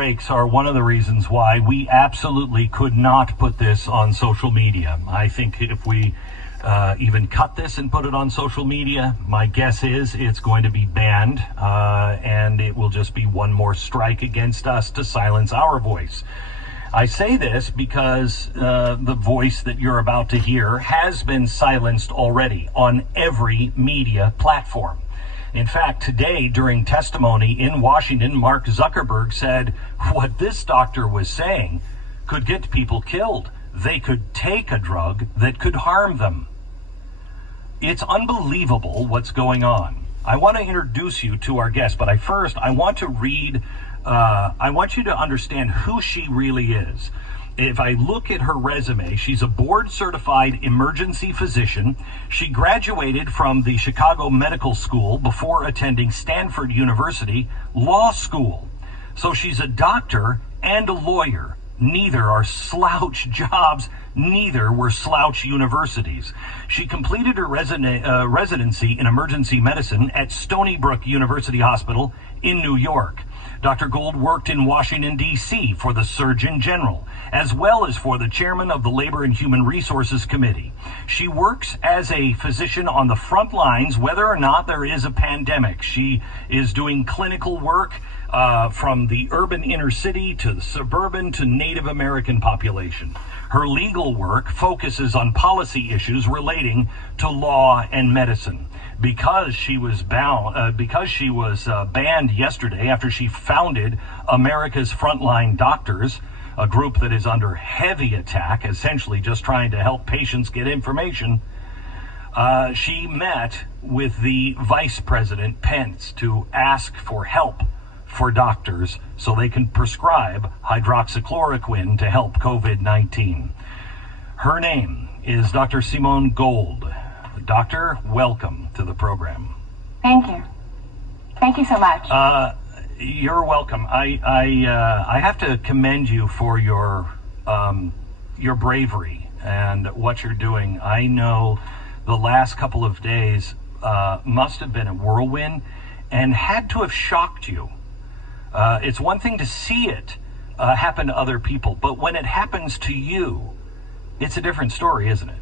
breaks are one of the reasons why we absolutely could not put this on social media. I think if we even cut this and put it on social media, my guess is it's going to be banned, and it will just be one more strike against us to silence our voice. I say this because the voice that you're about to hear has been silenced already on every media platform. In fact, today during testimony in Washington, Mark Zuckerberg said what this doctor was saying could get people killed. They could take a drug that could harm them. It's unbelievable what's going on. I want to introduce you to our guest, but I want to read, I want you to understand who she really is. If I look at her resume, she's a board-certified emergency physician. She graduated from the Chicago Medical School before attending Stanford University Law School. So she's a doctor and a lawyer. Neither are slouch jobs. Neither were slouch universities. She completed her residency in emergency medicine at Stony Brook University Hospital in New York. Dr. Gold worked in Washington, D.C. for the Surgeon General, as well as for the chairman of the Labor and Human Resources Committee. She works as a physician on the front lines, whether or not there is a pandemic. She is doing clinical work from the urban inner city to the suburban to Native American population. Her legal work focuses on policy issues relating to law and medicine. Because she was banned yesterday after she founded America's Frontline Doctors, a group that is under heavy attack, essentially just trying to help patients get information. She met with the Vice President Pence to ask for help for doctors so they can prescribe hydroxychloroquine to help COVID-19. Her name is Dr. Simone Gold. Doctor, welcome to the program. Thank you. Thank you so much. You're welcome. I have to commend you for your bravery and what you're doing. I know the last couple of days must have been a whirlwind and had to have shocked you. It's one thing to see it happen to other people, but when it happens to you, it's a different story, isn't it?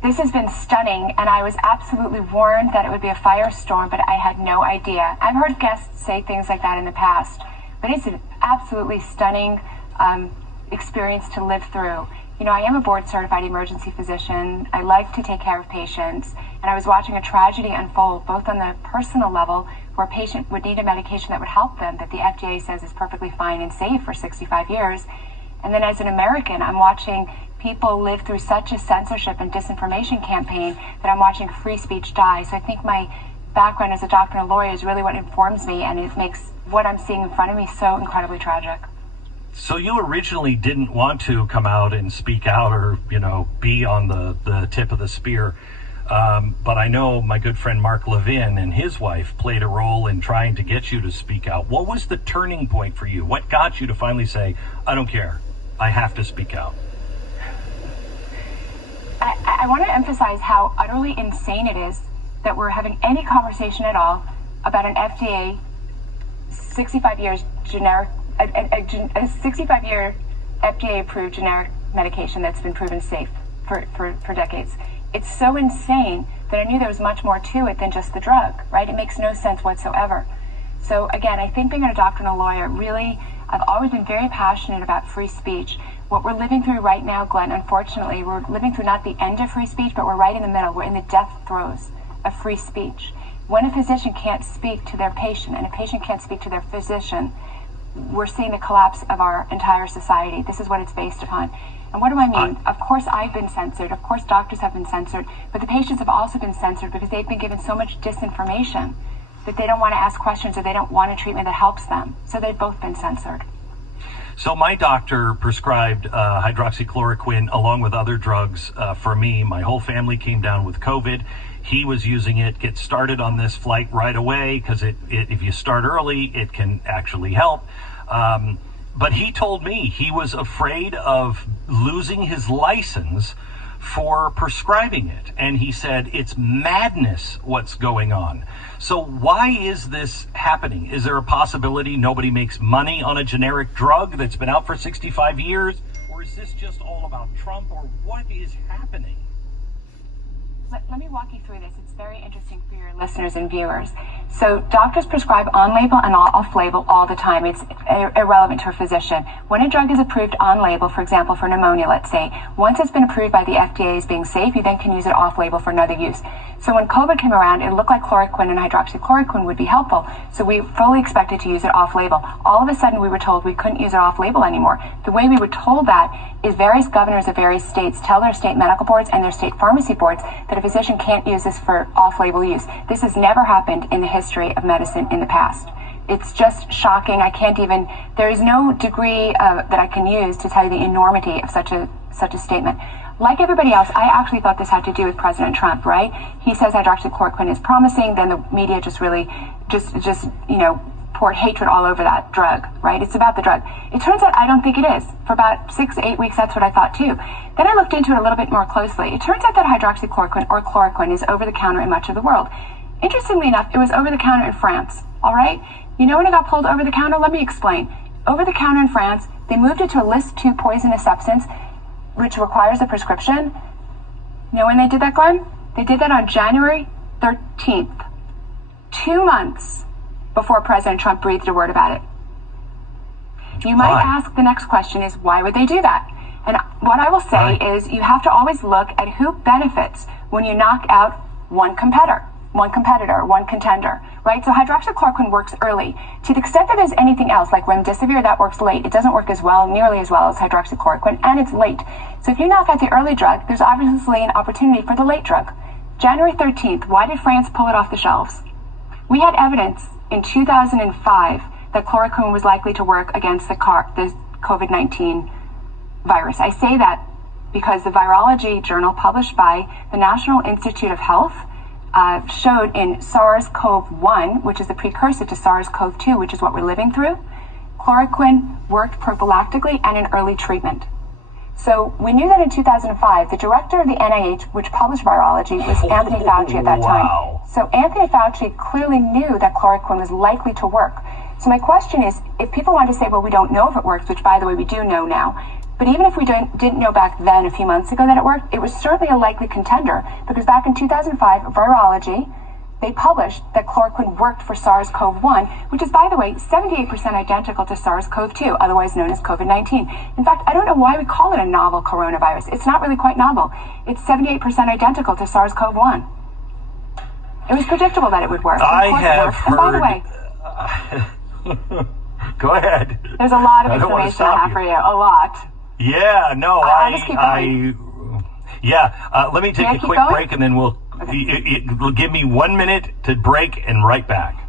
This has been stunning, and I was absolutely warned that it would be a firestorm, but I had no idea. I've heard guests say things like that in the past, but it's an absolutely stunning experience to live through. You know, I am a board-certified emergency physician. I like to take care of patients, and I was watching a tragedy unfold, both on the personal level, where a patient would need a medication that would help them, that the FDA says is perfectly fine and safe for 65 years. And then as an American, I'm watching people live through such a censorship and disinformation campaign that I'm watching free speech die. So I think my background as a doctor and a lawyer is really what informs me, and it makes what I'm seeing in front of me so incredibly tragic. So you originally didn't want to come out and speak out or, be on the tip of the spear. But I know my good friend Mark Levin and his wife played a role in trying to get you to speak out. What was the turning point for you? What got you to finally say, I don't care, I have to speak out? I want to emphasize how utterly insane it is that we're having any conversation at all about an FDA 65 years generic, a 65-year FDA-approved generic medication that's been proven safe for decades. It's so insane that I knew there was much more to it than just the drug, right? It makes no sense whatsoever. So again, I think being a doctor and a lawyer, really, I've always been very passionate about free speech. What we're living through right now, Glenn, unfortunately, we're living through not the end of free speech, but we're right in the middle. We're in the death throes of free speech. When a physician can't speak to their patient and a patient can't speak to their physician, we're seeing the collapse of our entire society. This is what it's based upon. And what do I mean? Of course I've been censored. Of course doctors have been censored. But the patients have also been censored because they've been given so much disinformation that they don't want to ask questions or they don't want a treatment that helps them. So they've both been censored. So my doctor prescribed hydroxychloroquine along with other drugs for me. My whole family came down with COVID. He was using it, get started on this flight right away because if you start early, it can actually help. But he told me he was afraid of losing his license for prescribing it. And he said, it's madness what's going on. So why is this happening? Is there a possibility nobody makes money on a generic drug that's been out for 65 years? Or is this just all about Trump? Or what is happening? Let me walk you through this. It's very interesting for your listeners and viewers. So doctors prescribe on-label and off-label all the time. It's irrelevant to a physician. When a drug is approved on-label, for example, for pneumonia, let's say, once it's been approved by the FDA as being safe, you then can use it off-label for another use. So when COVID came around, it looked like chloroquine and hydroxychloroquine would be helpful. So we fully expected to use it off-label. All of a sudden, we were told we couldn't use it off-label anymore. The way we were told that is various governors of various states tell their state medical boards and their state pharmacy boards that a physician can't use this for off-label use. This has never happened in the history of medicine in the past. It's just shocking. There is no degree that I can use to tell you the enormity of such a statement. Like everybody else, I actually thought this had to do with President Trump, right? He says hydroxychloroquine is promising, then the media just poured hatred all over that drug, right? It's about the drug. It turns out I don't think it is. For about 6 to 8 weeks, that's what I thought too. Then I looked into it a little bit more closely. It turns out that hydroxychloroquine or chloroquine is over the counter in much of the world. Interestingly enough, it was over the counter in France, all right? You know when it got pulled over the counter? Let me explain. Over the counter in France, they moved it to a list 2 poisonous substance, which requires a prescription. You know when they did that, Glenn? They did that on January 13th, 2 months before President Trump breathed a word about it. You might ask, the next question is, why would they do that? And what I will say is you have to always look at who benefits when you knock out one contender, right? So hydroxychloroquine works early. To the extent that there's anything else, like remdesivir, that works late. It doesn't work nearly as well as hydroxychloroquine, and it's late. So if you knock out the early drug, there's obviously an opportunity for the late drug. January 13th, why did France pull it off the shelves? We had evidence in 2005 that chloroquine was likely to work against the COVID-19 virus. I say that because the virology journal published by the National Institute of Health showed in SARS-CoV-1, which is the precursor to SARS-CoV-2, which is what we're living through, chloroquine worked prophylactically and in early treatment. So we knew that in 2005, the director of the NIH, which published virology, was Anthony Fauci at that time. So Anthony Fauci clearly knew that chloroquine was likely to work. So my question is, if people want to say, well, we don't know if it works, which by the way, we do know now, but even if we didn't know back then, a few months ago, that it worked, it was certainly a likely contender, because back in 2005, virology, they published that chloroquine worked for SARS-CoV-1, which is, by the way, 78% identical to SARS-CoV-2, otherwise known as COVID-19. In fact, I don't know why we call it a novel coronavirus. It's not really quite novel. It's 78% identical to SARS-CoV-1. It was predictable that it would work. I have heard... And by the way... Go ahead. There's a lot of information I have for you. A lot. Yeah, no, I'll just keep going. Let me take a quick break, and then we'll give me 1 minute to break and right back.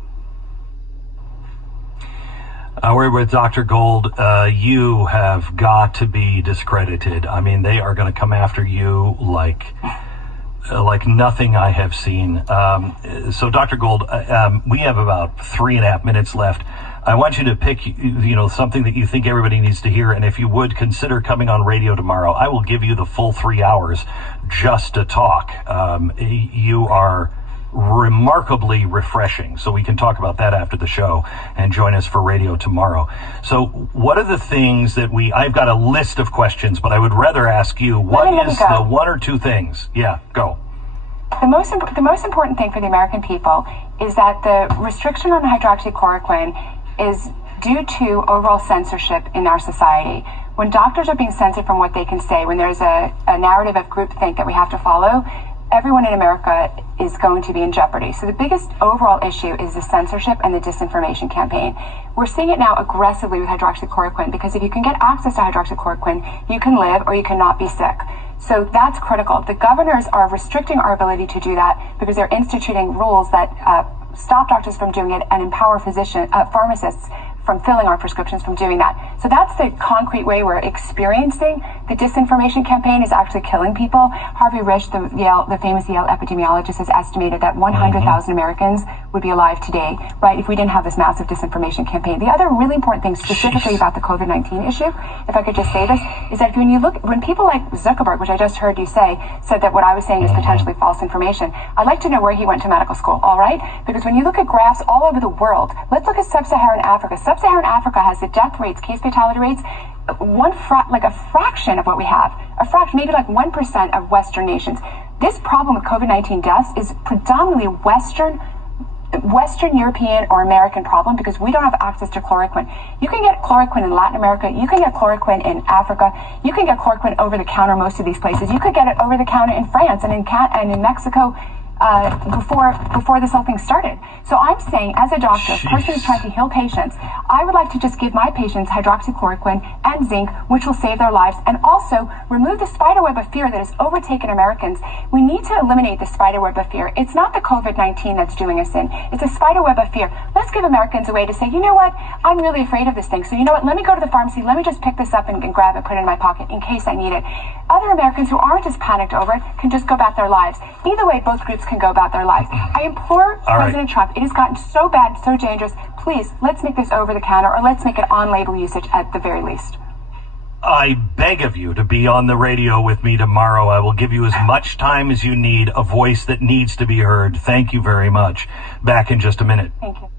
We're with Dr. Gold. You have got to be discredited. I mean, they are going to come after you like nothing I have seen. So, Dr. Gold, we have about 3.5 minutes left. I want you to pick, something that you think everybody needs to hear. And if you would consider coming on radio tomorrow, I will give you the full 3 hours just to talk. You are remarkably refreshing. So we can talk about that after the show, and join us for radio tomorrow. So what are the things that I've got a list of questions, but I would rather ask you, what is the 1 or 2 things? Yeah, go. The most important thing for the American people is that the restriction on hydroxychloroquine is due to overall censorship in our society. When doctors are being censored from what they can say, when there's a narrative of groupthink that we have to follow, everyone in America is going to be in jeopardy. So the biggest overall issue is the censorship and the disinformation campaign. We're seeing it now aggressively with hydroxychloroquine, because if you can get access to hydroxychloroquine, you can live or you cannot be sick. So that's critical. The governors are restricting our ability to do that because they're instituting rules that stop doctors from doing it and empower pharmacists from filling our prescriptions from doing that. So that's the concrete way we're experiencing The disinformation campaign is actually killing people. Harvey Risch, the famous Yale epidemiologist, has estimated that 100,000 Americans would be alive today, right, if we didn't have this massive disinformation campaign. The other really important thing specifically about the COVID-19 issue, if I could just say this, is that when people like Zuckerberg, which I just heard you say, said that what I was saying is potentially false information, I'd like to know where he went to medical school, all right? Because when you look at graphs all over the world, let's look at Sub-Saharan Africa. Sub-Saharan Africa has the death rates, case fatality rates, a fraction of what we have, maybe like 1% of Western nations. This problem with COVID-19 deaths is predominantly Western European or American problem because we don't have access to chloroquine. You can get chloroquine in Latin America. You can get chloroquine in Africa. You can get chloroquine over the counter most of these places. You could get it over the counter in France and in Mexico before this whole thing started. So I'm saying, as a doctor, a person who's trying to heal patients, I would like to just give my patients hydroxychloroquine and zinc, which will save their lives, and also remove the spiderweb of fear that has overtaken Americans. We need to eliminate the spiderweb of fear. It's not the COVID-19 that's doing us in. It's a spiderweb of fear. Let's give Americans a way to say, you know what, I'm really afraid of this thing. So you know what, let me go to the pharmacy, let me just pick this up and grab it, put it in my pocket in case I need it. Other Americans who aren't as panicked over it can just go about their lives. Either way, both groups can go about their lives. I implore President Trump, it has gotten so bad, so dangerous, please, let's make this over the counter, or let's make it on-label usage at the very least. I beg of you to be on the radio with me tomorrow. I will give you as much time as you need, a voice that needs to be heard. Thank you very much. Back in just a minute. Thank you.